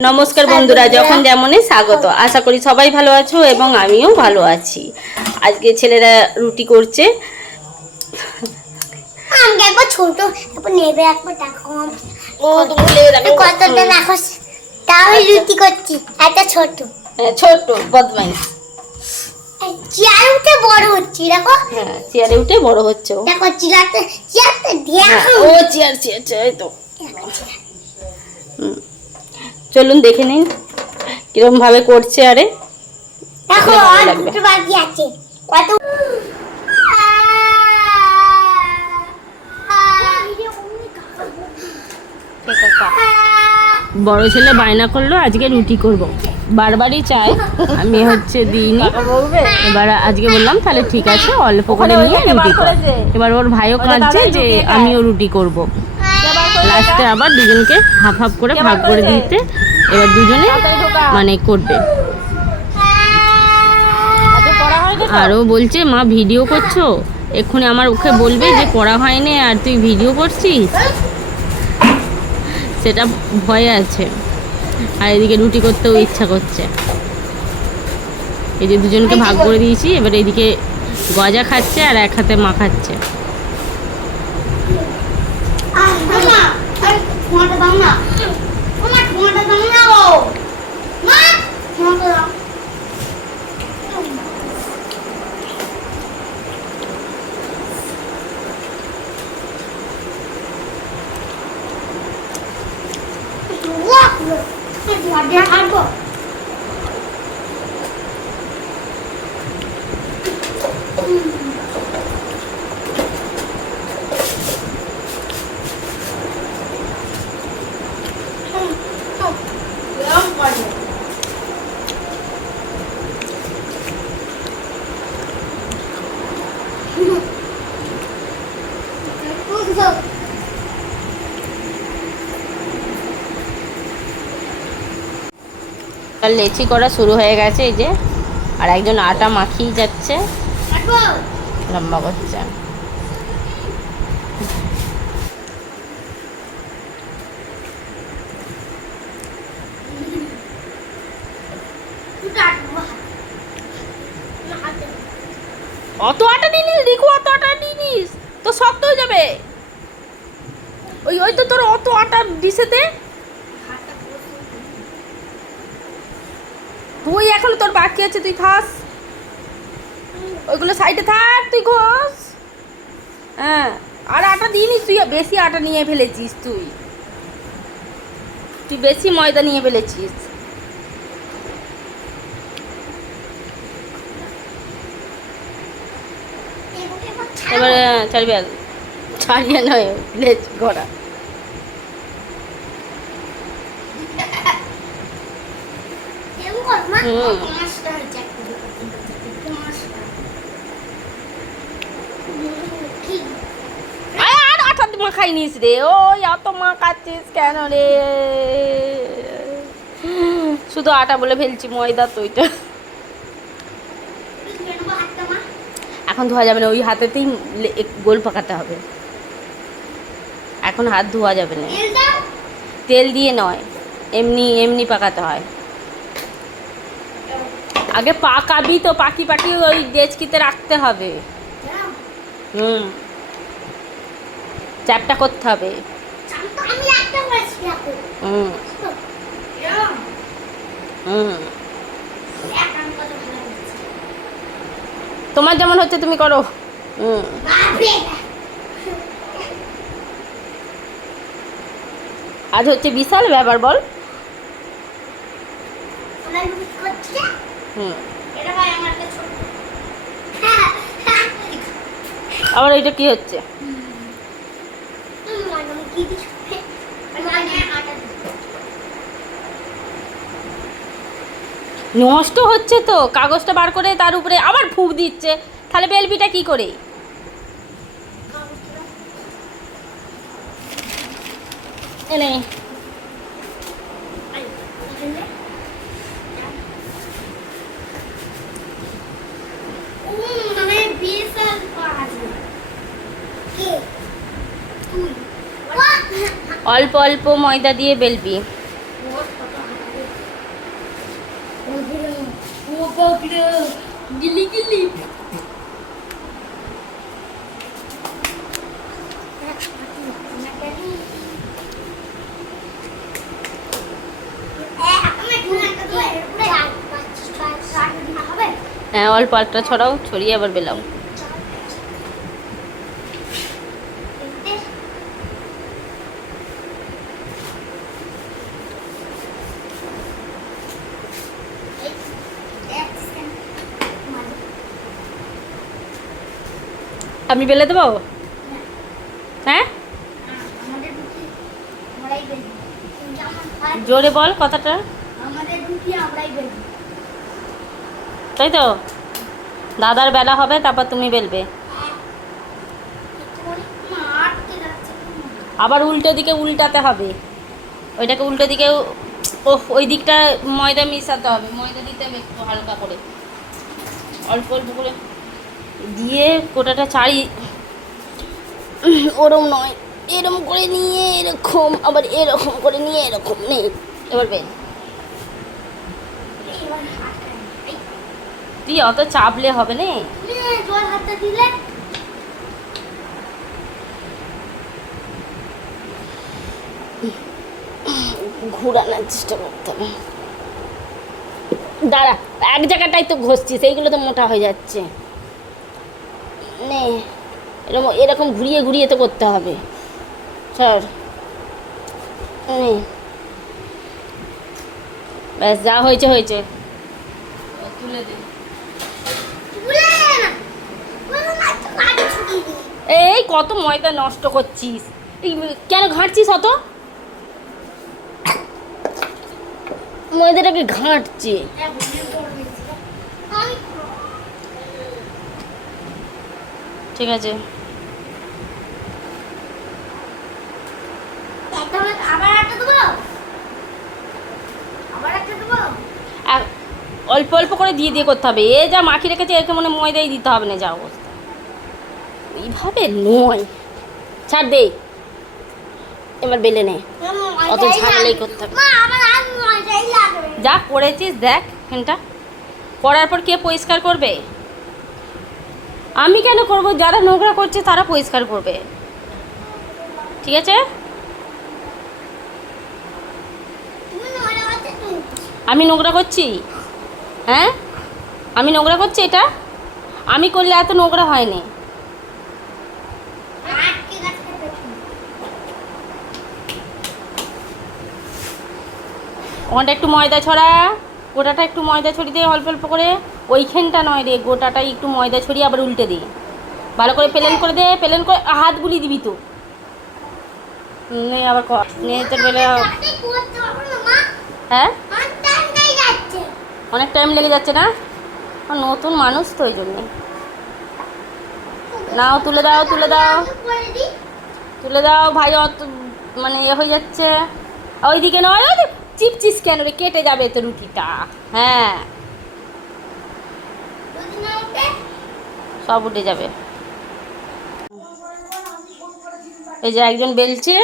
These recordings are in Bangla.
নমস্কার বন্ধুরা যখন যেমনই স্বাগত। আশা করি সবাই ভালো আছো এবং আমিও ভালো আছি। আজকে ছেলেরা রুটি করছে। আমাকে একবার ছোট একবার নেবে একবার দেখো। ও দেখো। কতটা রুটি করছি একটা ছোট। হ্যাঁ, ছোট বদমাইশ। চেয়ার উঠে বড় হচ্ছে দেখো। হ্যাঁ চেয়ারে উঠে বড় হচ্ছে। ও দেখো চেয়ারটা চেয়ারটা হ্যাঁ, দেখো। ও চেয়ার চেয়ার চেয়ার তো। হুম। চলুন দেখে নিন কিরম ভাবে করছে আরে। দেখো আর দুটো বাকি আছে। কত বড় ছেলে বায়না করল আজকে রুটি করব। বারবারই চাই আমি হচ্ছে দিইনি। এবার আজকে বললাম তাহলে ঠিক আছে অল্প করে নিয়ে রুটি কর। এবার ওর ভাইও কাঁদছে যে আমিও রুটি করব। লাস্টে আবার দুজনকে হাফ হাফ করে ভাগ করে দিতে। এবার দুজনে মানে করবে। আরও বলছে, মা, ভিডিও করছ? এক্ষুনি আমার ওকে বলবে যে পড়া হয়নি আর তুই ভিডিও করছিস? সেটা ভয় আছে। আর এদিকে রুটি করতেও ইচ্ছা করছে। এই যে দুজনকে ভাগ করে দিয়েছি, এবার এদিকে গজা খাচ্ছে আর এক হাতে মা খাচ্ছে। আরে তোমারটা দাও না মামা তোমারটা দাও না গো মা তোমারটা দাও আর লেচি করা শুরু হয়ে গেছে, এই যে। আর একজন আটা মাখিয়ে যাচ্ছে। লম্বা করছে। অত আটা নিয়ে নিস, রিকু, অত আটা নিয়ে নিস। তো শক্ত হয়ে যাবে। ওই ওই তো তোর অত আটা ডিশেতে তুই এখন তোর বাকি আছে তুই খাস। ওইগুলো সাইডে থাক তুই ঘোষ। হ্যাঁ আর আটা দিইনিস তুই বেশি আটা নিয়ে ফেলেছিস তুই। তুই বেশি ময়দা নিয়ে ফেলেছিস। এবারে ছাড়বি আর ছাড়িয়ে নয় লেজ করা হুম। আয় আর আটা মাখাই নিস রে ওই অত মাখাচ্ছিস কেন রে শুধু আটা বলে ফেলছি ময়দা তো ওইটা এখন ধোয়া যাবে না ওই হাতেতেই গোল পাকাতে হবে এখন হাত ধোয়া যাবে না তেল দিয়ে নয় এমনি এমনি পাকাতে হয় আগে পাকাবি তো পাকি পাকি ওই ডেচকিতে রাখতে হবে হুম চ্যাপটা করতে হবে। হুম। হুম। তোমার যেমন হচ্ছে, তুমি করো। হুম। আজ হচ্ছে বিশাল ব্যাপার, বল? হুম। এটা আবার ওইটা কি হচ্ছে? নষ্ট হচ্ছে তো, কাগজটা বার করে তার উপরে আবার ফুক দিচ্ছে। তাহলে বেলবিটা কি করে? এনে আই, এখানে। উম, মানে বিশাল পাহাড়। কে? তুই। অল্প অল্প ময়দা দিয়ে বেলবি। হ্যাঁ অল্প আটটা ছড়াও ছড়িয়ে আবার বেলাও। আমি বেলে দেবো? হ্যাঁ? জোরে বল কথাটা। তাই তো? দাদার বেলা হবে, তারপর তুমি বেলবে। আবার উল্টো দিকে উল্টাতে হবে। ওইটাকে উল্টো দিকে ও ওই দিকটা ময়দা মিশাতে হবে। ময়দা দিতে হবে একটু হালকা করে। অল্প অল্প করে। দিয়ে কোটাটা চারি ওরম নয়, এরম করে নিয়ে এরকম, আবার এরকম করে নিয়ে এরকম নেই। এবার এই তুই অত চাপলে হবে না। ঘুরানোর চেষ্টা করতে হবে দাঁড়া, এক জায়গাটাই তো ঘষছিস, এইগুলো তো মোটা হয়ে যাচ্ছে। নে এরকম এরকম ঘুরিয়ে ঘুরিয়ে তো করতে হবে। স্যার নে। ব্যাস যা হয়েছে হয়েছে। তুলে দে। তুলে না। বলো না একটু কাটি ছুটিয়ে দিই। এই কত ময়দা নষ্ট করছিস। কেন ঘাঁটছিস অত? ময়দাটাকে ঘাঁটছে আমি ঠিক আছে। অল্প অল্প করে দিয়ে দিয়ে করতে হবে। এ যা মাখি রেখেছে একে মনে ময়দাই দিতে হবে না যা অবস্থা। এইভাবে নয়। ছাড় দে। এবার বেলে নে। অত ঝামেলাই করতে হবে। যা করেছিস দেখ এখানটা করার পর কে পরিষ্কার করবে? আমি কেন করব? যারা নোংরা করছে তারা পরিষ্কার করবে। ঠিক আছে? আমি নোংরা করছি? হ্যাঁ? আমি নোংরা করছি এটা? আমি করলে এত নোংরা হয়নি। ওখানটা একটু ময়দা ছড়া। গোটাটা একটু ময়দা ছড়িয়ে দিয়ে অল্প অল্প করে ওইখানটা নয় রে, গোটাটাই একটু ময়দা ছড়িয়ে আবার উল্টে দিই ভালো করে প্লেন করে দে, প্লেন করে হাত গুলি দিবি তো। নে আবার কর নে তোর বেলে চারটে করতে পারব না মা হ্যাঁ? অনেক টাইম লেগে যাচ্ছে না? নতুন মানুষ তো ওই জন্যে। নাও, তুলে দাও তুলে দাও। তুলে দাও, ভাই, অত মানে ইয়ে হয়ে যাচ্ছে। ওইদিকে নয় ওই চিপচিস কেন রে? কেটে যাবে তো রুটিটা। হ্যাঁ। সব উঠে যাবে। এই যে একজন বেলছে।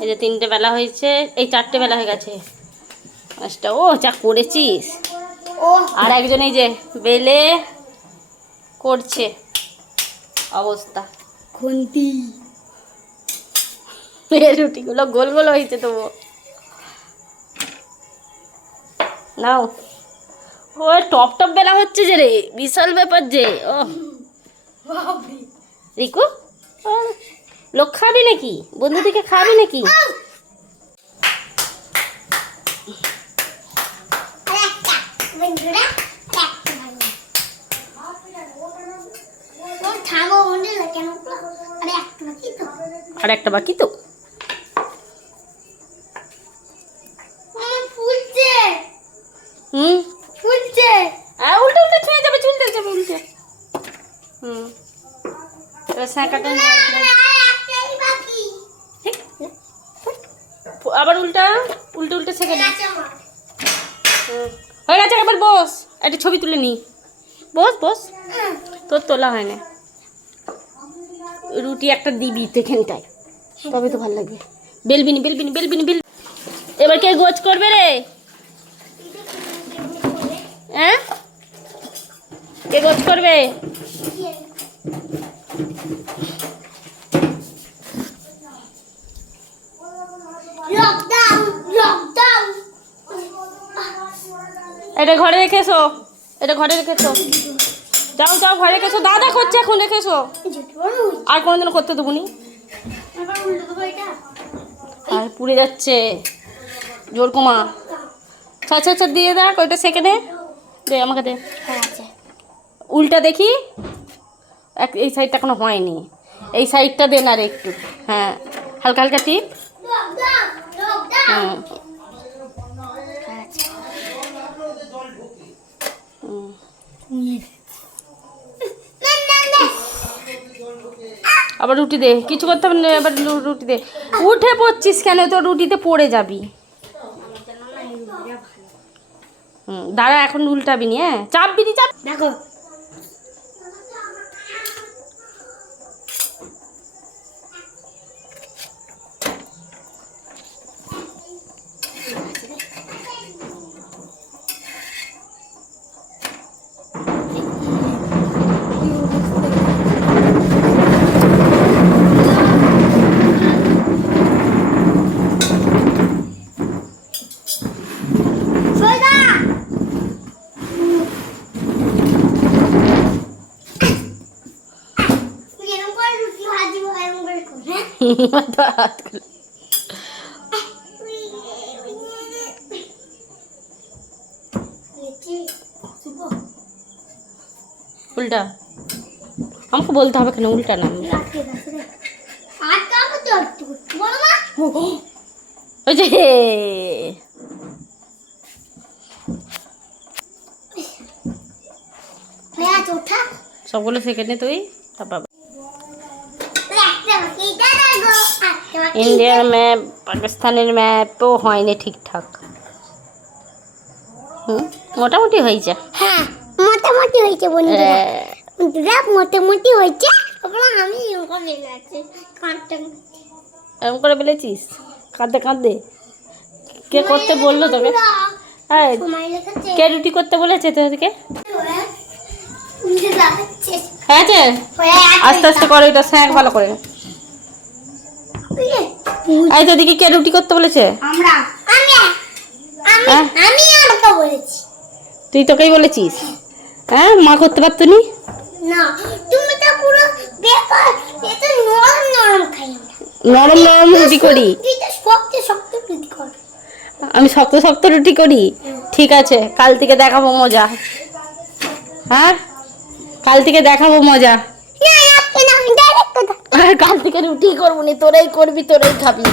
এই যে তিনটে বেলা হয়েছে। এই চারটে বেলা হয়ে গেছে। পাঁচটা ও যা করেছিস। আর একজন এই যে বেলে করছে। অবস্থা। খুন্তি। এই রুটিগুলো গোল গোল হয়েছে তবু নাও। ও টপ টপ বেলা হচ্ছে যে রে বিশাল ব্যাপার যে ও। রিকু? লোক খাবি নাকি? বন্ধু থেকে খাবি নাকি? আরে একটা বাকি তো আর একটা বাকি তো আমার ফুলছে হুম? ফুলছে। আর উল্টে উল্টে ছুঁয়ে যাবে চুলতে যাবে উল্টে হুম। এবার স্যাঁকাটা আবার উল্টা উল্টে উল্টে সেঁকে নি। হয়ে গেছে এবার বস। একটা ছবি তুলে নি। বস বস। তোর তোলা হয় না রুটি একটা দিবি তো এখানটায় তবে তো ভালো লাগবে। বেলবিনি বেলবিনি বেলবিনি বেল এবার কে গোছ করবে রে? হ্যাঁ? কে গোছ করবে? এটা ঘরে রেখেছো? এটা ঘরে রেখেছো? যাও যাও ঘরে রেখেছো। দাদা করছে এখন রেখেছো? আর কোনোদিন করতে দেবো নি আর পুড়ে যাচ্ছে। জোর কমা। আচ্ছা আচ্ছা দিয়ে দেখ ওইটা সেকেন্ডে দে আমাকে দে। হ্যাঁ উল্টা দেখি। এক এই সাইডটা এখনও হয়নি। এই সাইডটা দে না রে একটু। হ্যাঁ হালকা হালকা টিপ। হুম। আবার রুটি দে। কিছু করতে হবে না এবার রুটি দে। উঠে পড়ছিস কেন? তো রুটিতে পড়ে যাবি হুম দাঁড়া এখন উল্টাবি নি হ্যাঁ? চাপবি নি চাপ দেখো উল্টা। আমাকে বলতে হবে কেন উল্টা না ওই যে হয়ে সবগুলো সেকেন্ডে তুই তারপর রাখতে বাকি এটা রাখব রাখতে বাকি ইন্ডিয়ার ম্যাপ পাকিস্তানের ম্যাপও হয়নি ঠিকঠাক। হুম? মোটামুটি হয়েছে। হ্যাঁ মোটামুটি হয়েছে বন্ধুরা। বন্ধুরা মোটামুটি হয়েছে। তারপরে আমি এরকম এরকম করে বলেছিস? কাঁদতে কাঁদতে। কে করতে বলল তোকে? লেগেছে। কে রুটি করতে বলেছে তোদেরকে হয়েছে? আস্তে আস্তে করে এটা স্যাঁক ভালো করে। এই তো দিকে কে রুটি করতে বলেছে? আমরা। আমি আমি হ্যাঁ? আমি আমাকে বলেছি। তুই তোকেই বলেছিস? হ্যাঁ? মা করতে পারতো নি? না তুমি তো পুরো বেকার এটা নরম নরম খাই নরম নরম রুটি করি। তুই তো শক্ত শক্ত রুটি কর। আমি শক্ত শক্ত রুটি করি? ঠিক আছে কাল থেকে দেখাবো মজা। হ্যাঁ? কাল থেকে দেখাবো মজা। কাল থেকে রুটি করব নি তোরাই করবি তোরাই খাবি।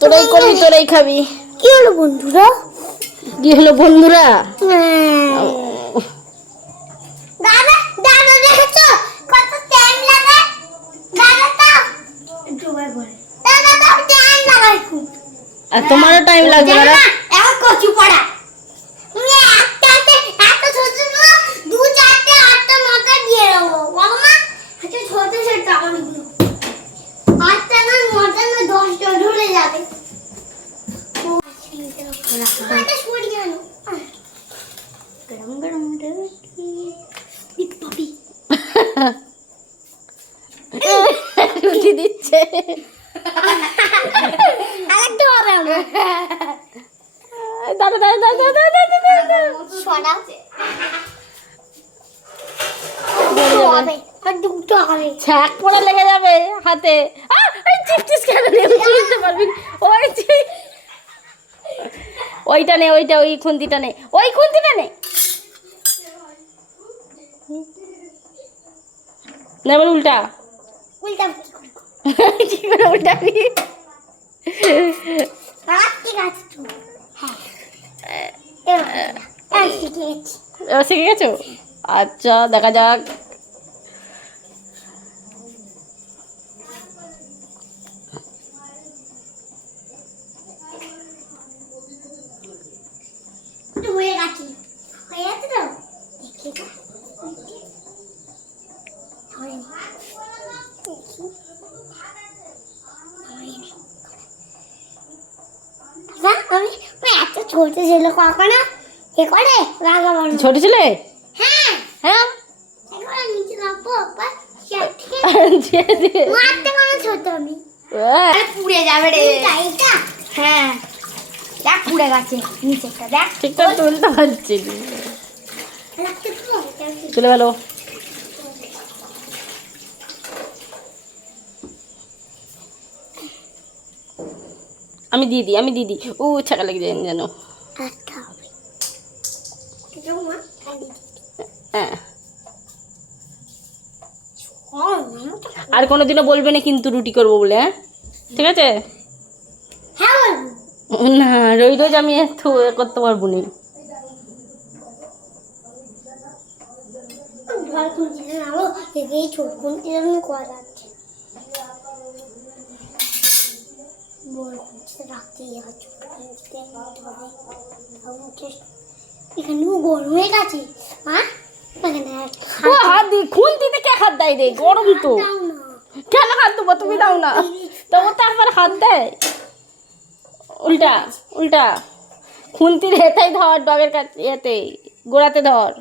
তোরাই করবি তোরাই খাবি। কি হলো বন্ধুরা? কি হলো বন্ধুরা? তোমারও টাইম লাগবে না এখন কচু পড়া তুমি একটা হাতে এত ছোট ছোট দু চারটে আটটা মাথা দিয়ে দেবো বলো মা আচ্ছা ছোট ছোট অনেকগুলো আটটা না নটা দশটা ঢুলে যাবে এটা সরি কেন গরম গরম রুটি বিপ পাপি রুটি দিচ্ছে আরেকটা হবে আমার দাদা দাদা দাদা দাদা দাদা দাদা সরাও হবে আর দুটো হবে ছ্যাক পড়া লেগে যাবে হাতে। চিপচিস কেন পারবি। ওই ওইটা নে ওইটা ওই খুন্তিটা নে। ওই খুন্তিটা নে। না এবার উল্টা। উল্টা কি করে? উল্টাবি? হ্যাঁ। শিখে গেছো? আচ্ছা দেখা যাক একটু হয়ে গেছে হয়ে গেছে তো দেখি তো। হয়নি। দেখি। হয়নি। না, আমি আমি এত ছোট ছেলে কখনো? এ করে? রাগা বড়। ছোট ছেলে? হ্যাঁ। হ্যাঁ? নিচে নামবো। মারতে কোনো ছোট আমি। পুড়ে যাবে রে। এটা হ্যাঁ। দেখ পুড়ে গেছে নিচেটা দেখ। ঠিকঠাক তুলতে পারছি তুলে গেল আমি দিদি আমি দিদি। ও ছাকা লেগে যায় যেন। মা হ্যাঁ। আর কোনোদিনও বলবে না কিন্তু রুটি করব বলে হ্যাঁ? ঠিক আছে? হ্যাঁ না রোজ রোজ আমি করতে পারব না। করা রাখতে হবে এখানেও গরম হয়ে গেছে। মা ও হাত দি খুন্তিতে কে হাত দেয় রে? গরম তো। কেন হাত দেবো? তুমি দাও না। তো ও তো হাত দেয়। উল্টা উল্টা। খুন্তির হেতাই ধর ডগের কাছে এতে গোড়াতে ধর।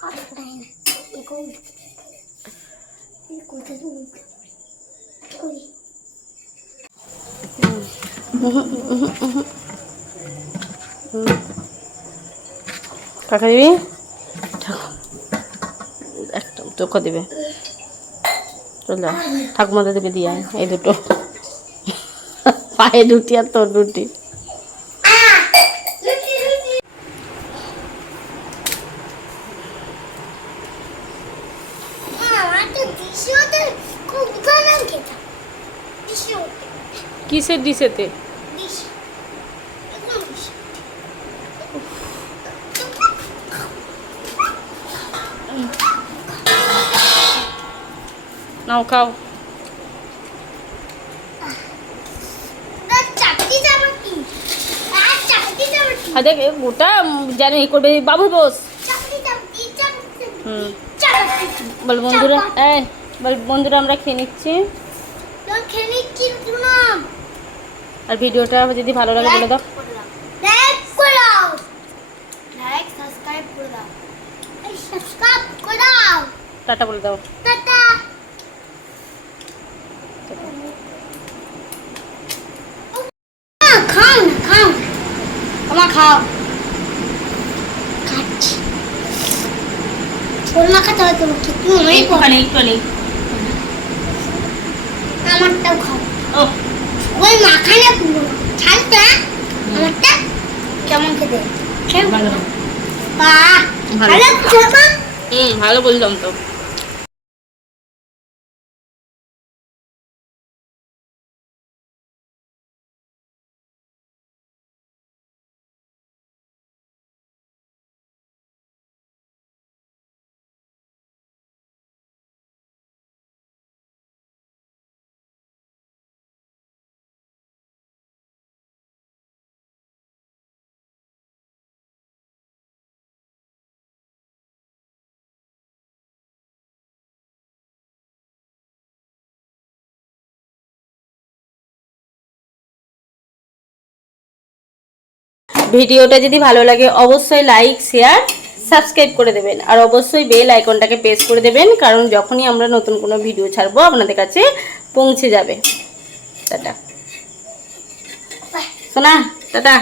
হাত দেয় কাকা দিবি? একটা চোখা দিবে। চল ঠাকুমাদের দিকে দিয়ে এই দুটো। পায়ে দুটি আর তোর রুটি আমার তো দৃশ্যতে খুব গরম খেতাম দৃশ্য কিসের ডিশেতে নাও, খাও। আর দেখ গোটা যেন এ করবে বাবু বস। হুম। বল বন্ধুরা, এই, বল বন্ধুরা, আমরা খেয়ে নিচ্ছি। কি নাম আর ভিডিওটা যদি ভালো লাগে বলে দাও। লাইক করে দাও লাইক সাবস্ক্রাইব করে দাও। সাবস্ক্রাইব করে টাটা বলে দাও। টাটা। খাও না খাও তোমার খাও। খাচ্ছি হয় তোমাকে তুমি অনেক একটুখানি একটুখানি। আমারটাও খাও। ও ওই মাখানে পুরো। ছালটা আমারটা কেমন খেতে? ভালো। ভালো। ভালো বললাম তো। ভিডিওটা যদি ভালো লাগে অবশ্যই লাইক শেয়ার সাবস্ক্রাইব করে দেবেন। আর অবশ্যই বেল আইকনটাকে প্রেস করে দেবেন কারণ যখনই আমরা নতুন কোনো ভিডিও ছাড়বো আপনাদের কাছে পৌঁছে যাবে। টাটা। শোনা টাটা।